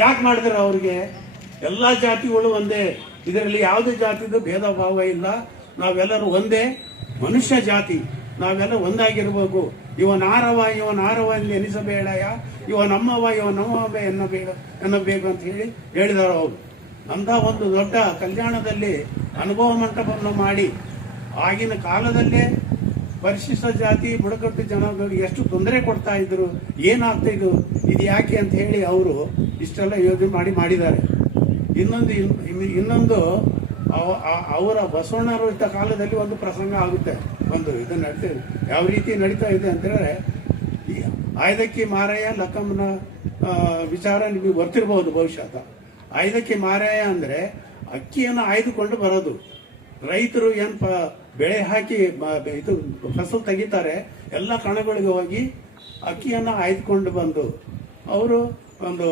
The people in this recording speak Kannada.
ಯಾಕೆ ಮಾಡಿದ್ರು ಅವ್ರಿಗೆ? ಎಲ್ಲ ಜಾತಿಗಳು ಒಂದೇ, ಇದರಲ್ಲಿ ಯಾವುದೇ ಜಾತಿದು ಭೇದ ಭಾವ ಇಲ್ಲ. ನಾವೆಲ್ಲರೂ ಒಂದೇ ಮನುಷ್ಯ ಜಾತಿ, ನಾವೆಲ್ಲ ಒಂದಾಗಿರ್ಬೇಕು. ಇವನಾರವ ಎಂದು ಎನಿಸಬೇಡಯ, ಇವ ನಮ್ಮವ ಎನ್ನಬೇಕು ಅಂತ ಹೇಳಿದಾರೆ ಅವರು. ಅಂತ ಒಂದು ದೊಡ್ಡ ಕಲ್ಯಾಣದಲ್ಲಿ ಅನುಭವ ಮಂಟಪವನ್ನು ಮಾಡಿ ಆಗಿನ ಕಾಲದಲ್ಲೇ ಪರಿಶಿಷ್ಟ ಜಾತಿ ಬುಡಕಟ್ಟು ಜನಾಂಗಗಳಿಗೆ ಎಷ್ಟು ತೊಂದರೆ ಕೊಡ್ತಾ ಇದ್ರು, ಏನಾಗ್ತಾ ಇದ್ದು, ಇದು ಯಾಕೆ ಅಂತ ಹೇಳಿ ಅವರು ಇಷ್ಟೆಲ್ಲ ಯೋಜನೆ ಮಾಡಿದ್ದಾರೆ. ಇನ್ನೊಂದು ಅವರ ಬಸವಣ್ಣರು ಇದ್ದ ಕಾಲದಲ್ಲಿ ಒಂದು ಪ್ರಸಂಗ ಆಗುತ್ತೆ. ಒಂದು ಇದು ನಡೀತಾ ಇದೆ. ಯಾವ ರೀತಿ ನಡೀತಾ ಇದೆ ಅಂತ ಹೇಳಿದ್ರೆ, ಈ ಆಯ್ದಕ್ಕಿ ಮಾರಯ್ಯ ಲಕ್ಕಮ್ಮನ ವಿಚಾರ ನಿಮಗೆ ಗೊತ್ತಿರಬಹುದು ಬಹುಶಃ. ಆಯ್ದಕ್ಕಿ ಮಾರಯ್ಯ ಅಂದ್ರೆ ಅಕ್ಕಿಯನ್ನು ಆಯ್ದುಕೊಂಡು ಬರೋದು. ರೈತರು ಬೆಳೆ ಹಾಕಿ ಇದು ಫಸಲು ತೆಗಿತಾರೆ, ಎಲ್ಲ ಕಣಗಳಿಗೆ ಹೋಗಿ ಅಕ್ಕಿಯನ್ನು ಆಯ್ದುಕೊಂಡು ಬಂದು ಅವರು ಒಂದು